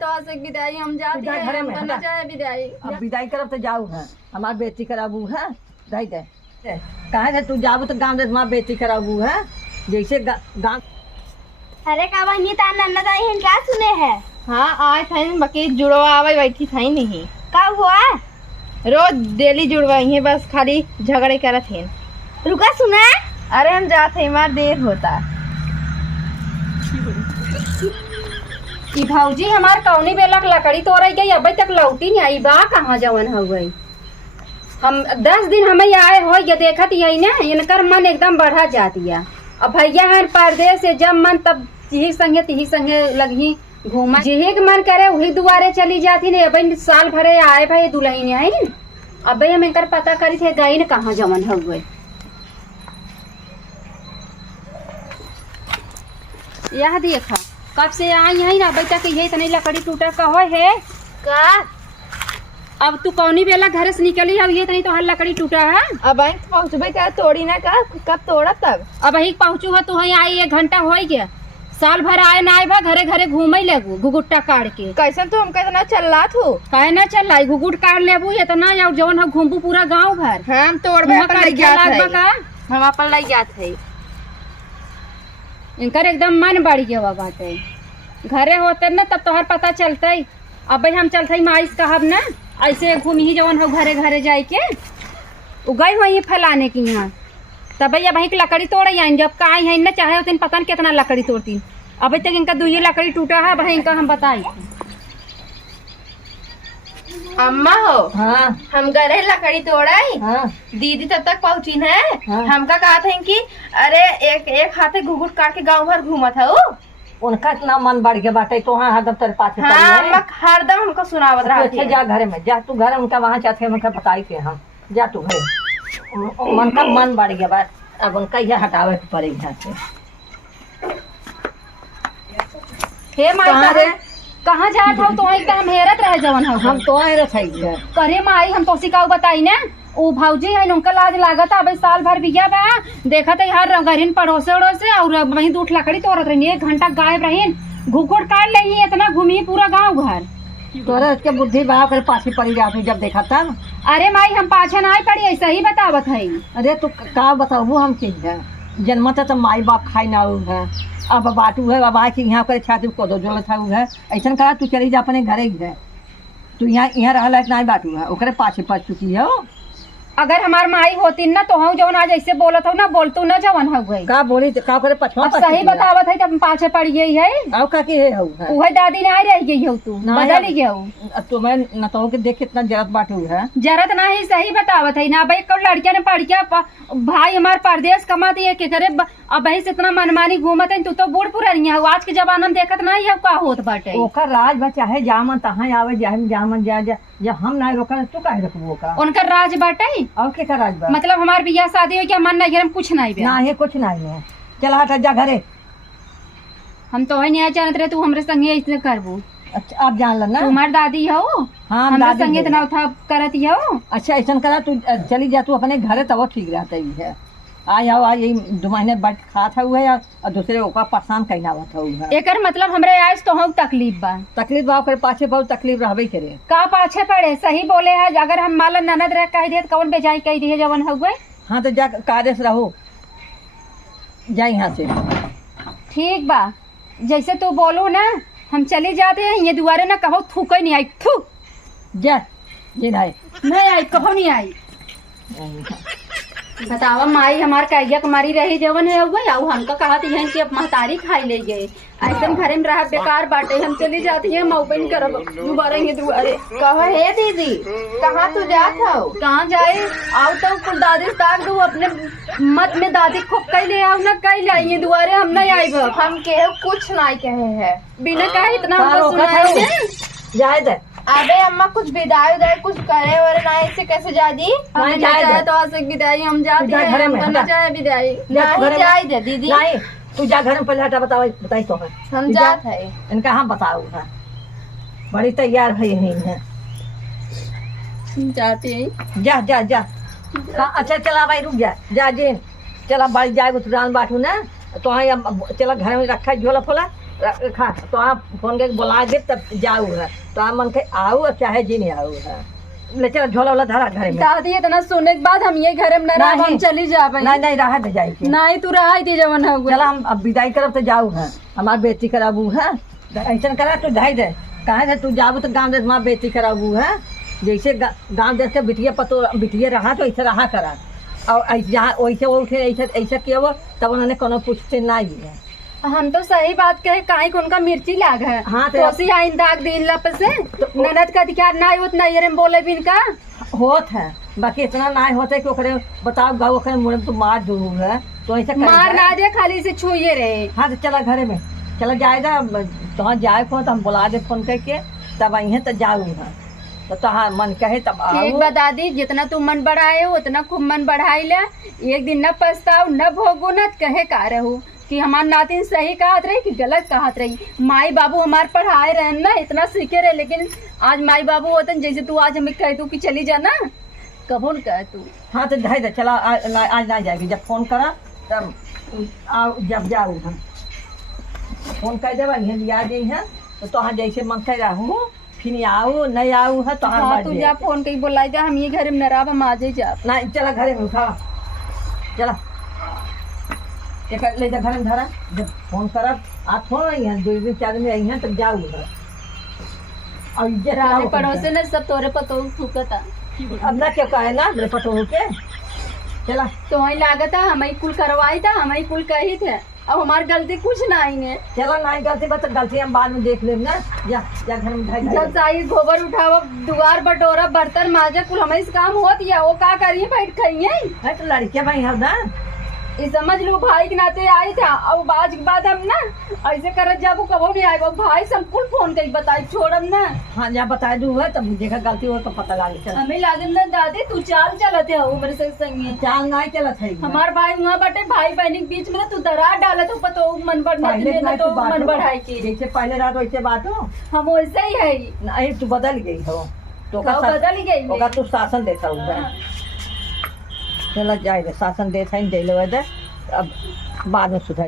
तो आज विदाई हम जाते हैं, घरे में करना चाहे विदाई। अब विदाई करब तो जाऊ है हमार बेटी कराबू है दे दे कहे थे तू जाबू तो गाँव दे हमार बेटी कराबू है जैसे गाँव। अरे का बहनी तार नन्ना ताई हैं क्या सुने है? हाँ आए थे बाकी जुड़वा आवे बैठी था नहीं। का हुआ? रोज डेली जुड़वाई है, बस खाली झगड़े करत हैं। रुका सुना। अरे हम जाते हैं, हमारा देर होता। कि भाऊजी हमार कौनी बेला लकड़ी तोड़ गई अभी तक लौटी नहीं आई बा, कहाँ जवन हो गई। हम 10 दिन हमें आए हो ये देखत यही ना, इनकर मन एकदम बढ़ा जाती है। अब भैया है परदेश से, जब मन तब तिही संगे लगी घूमा, जिही के मन करे वही दुआरे चली जाती ने। अभी साल भरे आए भाई दुल्हन आई न, अब हम इनकर पता करी थे गई न कहाँ जवन हो गए। यह देखा कब से आई है ना अभी तक ये इतनी लकड़ी टूटा कहो है का? अब तू कौनी बेला घर से निकली अब ये इतनी तो हर लकड़ी टूटा है। अब आई पहुँचबे क्या तोड़ी ना का? कब तोड़ा तब? अब यही पहुँचू है, तू वहीं आई 1 घंटा हो गया। साल भर आए ना आए भा घरे घरे घूमे लगू घुगुट्टा काट के। कैसन तो हमका इतना चल रहा थो? काहे ना चल रहा घुगुट काट लेबू इतना या जवन हम घूमबू पूरा गांव भर। हम तोड़बे अपन लग जात है। हम अपन लग जात है। इनकर एकदम मन बढ़ गया बाटे। घरे होते न तब तोहर पता चलते। अब हम चलते माइस कहब न, ऐसे घूमी ही जवन हो घरे घरे जाए के उगई वही फैलाने की यहाँ। तब भैया भाई लकड़ी तोड़े आइन जब का आई है न, चाहे होते पता न कितना लकड़ी तोड़ती। अभी तक इनका 2 लकड़ी टूटा है भाई, इनका हम बताई। अम्मा हो हाँ हम गए लकड़ी तोड़ाई, हाँ दीदी तब तक पहुँची है। हाँ। हमका कहा था कि अरे एक हाथे घुघुट काट के गाँव भर घूमा था। उनका इतना मन बढ़ गया बाटे तो हाँ हरदम तेरे पाछे पड़ी हाँ है। अम्मा हरदम हमको सुनावत रहा अच्छा जा घरे में जा, तू घर उनका वहाँ चाहते हैं उनका बताई के हम जा तू घरे। मन का मन बढ़ गया बात, अब उनका यह हटावे के पड़े यहाँ से। हे माई कहाँ रे? कहाँ जात हो तो एकदम हेरत रहे जवन हो। हम तो आए रही है करे माई हम तो सिकाऊ बताई ना, ओ भौजी है उनका लाज लागत अबे साल भर बिया बा देखत है हर गरीन पड़ोसे उड़ोसे और वहीं 2 लकड़ी तोड़त रही 1 घंटा गायब रही घुघुट काट ले इतना घूमी पूरा गांव घर। तोरे उसके बुद्धि बहा कर पाछी पड़ी जा तू जब देखा तब। अरे माई हम पाछे ना पड़ी ऐसा ही बतावत है। अरे तू का बताऊ हम चीज है जन्मता तो माई बाप खाई ना है, अब बाटू है अब आके यहाँ करे छाती को दो जोड़ था है ऐसा कहा तू चली जा अपने घरे ही है, तू यहाँ रहा लायक ना बाटू है ओकरे पाछे पड़ चुकी है। अगर हमार माई होती ना तो हम जवन आज ऐसे बोलत हो ना बोलतू ना जवन हो गई का बोली का करे पछवा अब सही बतावत है जब पाछे पड़ गई है। आओ का के है उहे दादी ना रह गई हो, तू बदल गई हो। तो मैं न तो के देख कितना जरत बाटू है। जरत ना ही सही बतावत है ना भाई, कौन लड़किया ने पढ़ के भाई हमार परदेश कमा दिए के करे अब भाई से इतना मनमानी घूमत है। तू तो बूढ़ पुरानिया हो, आज के जमाना में देखत ना है का होत बाटे। ओकर राज बा चाहे जामन तहाँ आवे जामन जा जब हम ना रोका तू काहे रखबो का उनका राज बाटे। और के का राज बा? मतलब हमार बियाह शादी हो क्या मन नहीं हम कुछ नहीं बे ना है कुछ नहीं है, चल हट जा घरे। हम तो है नहीं जानत रहे तू हमरे संगे ऐसे करबू। अच्छा आप जान ल ना तुम्हार दादी हो हाँ हमरे दादी संगे है। इतना उठा करत हो। अच्छा ऐसा करा तू चली जा तू अपने घरे तब ठीक रहता ही है। आज आओ आज यही 2 महीने बैठ खात हुआ है और दूसरे ओका परेशान कहना हुआ था। एकर मतलब हमरे आज तो हम तकलीफ बा। तकलीफ बा ओकर पाछे बहुत तकलीफ रहबे करे। का पाछे पड़े सही बोले है, अगर हम माला ननद रह कह दिए कौन बेजाई कह दिए जवन हो गए। हाँ तो जा कार्य से रहो जा यहाँ से। ठीक बा जैसे तू बोलो ना हम चले जाते हैं, ये दुआरे ना कहो थूक नहीं आई थू जा ये नहीं आई कहो नहीं आई। बतावा माई हमार कहिया कुमारी रही जवन है गई आऊ हमका कहती है कि अब महतारी खाई ले गए ऐसा घरे में रहा बेकार बाटे। हम चली जाती है मऊबन करब दोबारा ये दुआरे। कहो हे दीदी कहाँ तू जात हो? कहाँ जाए आओ तो कुल दादी ताक दू अपने मत में दादी खूब कई ले आओ ना कई लाइए दुआरे हम नहीं आई भा। हम के कुछ नहीं कहे है बिना कहे इतना हमको सुनाए जाए दे। अबे अम्मा कुछ विदाई उदाई कुछ करे और ना ऐसे कैसे जा दी? हम जाए तो आज विदाई हम जाते हैं घरे में करना चाहे विदाई। नहीं जाए दे दीदी नहीं तू जा घर में पहले हटा बताई तो है हम जात है। इनका हम बताऊ है बड़ी तैयार है यही है जाते हैं जा जा जा। हाँ, अच्छा चला भाई रुक जा जा जी चला बाड़ी जाए तुरान बाटू ना तो चला घर में रखा झोला फोला खा तो आप फोन के बुला दे तब जाऊ है तो आप मन के आओ और चाहे जी नहीं आओ है ले चल झोला वाला धरा घर में दादी इतना सुनने के बाद हम ये घर में न रह हम चली जाबे नहीं नहीं रहा दे जाए नहीं तू रहा ही जवन हुआ चला हम अब विदाई करब तो जाऊ है हमार बेटी कराबू है ऐसा करा तू ढाई दे कहे थे तू जाबू तो गाँव देश हमार बेटी कराबू है जैसे गाँव देश के बिटिया पतो बिटिया रहा तो ऐसे रहा करा और जहाँ वैसे उठे ऐसे ऐसे किया वो तब उन्होंने कोनो पूछते नहीं है हम तो सही बात कहे काहे को उनका मिर्ची लाग है हाँ, तो तो सी आइन दाग दिन लप से ननद का अधिकार नहीं होत नहीं अरे बोले बिन का होत है बाकी इतना नहीं होता है कि ओकरे बताओ गाँव ओकरे मुड़े तो मार दूर है तो ऐसे मार ना दे खाली से छुए रहे। हाँ तो चला घरे में चला जाएगा तो जाए फोन तो हम बुला दे फोन करके तब आई है तो जाऊ है तो हाँ मन कहे तब एक आओ बता दी जितना तू मन बढ़ाए हो उतना खूब मन बढ़ाई ले एक दिन न पछताओ न भोगो न कहे का रहू कि हमार नातिन सही कहत रही कि गलत कहत रही। माई बाबू हमार पढ़ाए रहे ना इतना सीखे रहे लेकिन आज माई बाबू होतन जैसे तू आज हमें कह तू कि चली जा ना कबो न कह तू। हाँ तो ढाई दे चला आज ना जाएगी जब फोन करा तब आओ जब जाऊ हम फोन कर देवा यहाँ लिया दी है तो हाँ जैसे मन कर रहा हूँ फिर आओ नहीं आओ है तो हाँ तू जा फोन कही बोलाई जा हम ये घर में न रहा हम आज ही जा नहीं चला घरे में उठा चला एक ले जा घर में धरा जब फोन करब आप फोन आई हैं 2 दिन 4 दिन में आई हैं तब जाऊ और इज्जत रानी पड़ोसे ने सब तोरे पतो फूकता अब ना क्या कहे ना मेरे पतो होके चला तो वही लागत है हमें कुल करवाई था हमें कुल कही थे अब हमारी गलती कुछ नहीं है। चला नहीं गलती बस गलती हम बाद में देख लेंगे ना जा घर में ढाई जब चाहिए गोबर उठावा दुआर बटोरा बर्तन माजे कुल हमें इस काम होत या वो का करिए बैठ खाइए है तो लड़के भाई हम ना ये समझ लो भाई के नाते आई था अब आज के बाद हम ना ऐसे करत जाबू कबो नहीं आए भाई सब कुल फोन करी बताई छोड़म ना। हाँ जा बता दू है तब देखा गलती हो तो पता लगे चल हमें लागन ना दादी तू चाल चलते हो मेरे से संगे चाल नहीं चलत है हमार भाई वहाँ बटे भाई बहन के बीच में तू दरार डाला तो पतो मन बढ़ना तो मन बढ़ाई के जैसे पहले रात वैसे बात हो हम वैसे ही है नहीं तू बदल गई हो तो बदल गई होगा तू शासन देता हुआ चला जाए शासन देता ही दे लो अब बाद में सुधर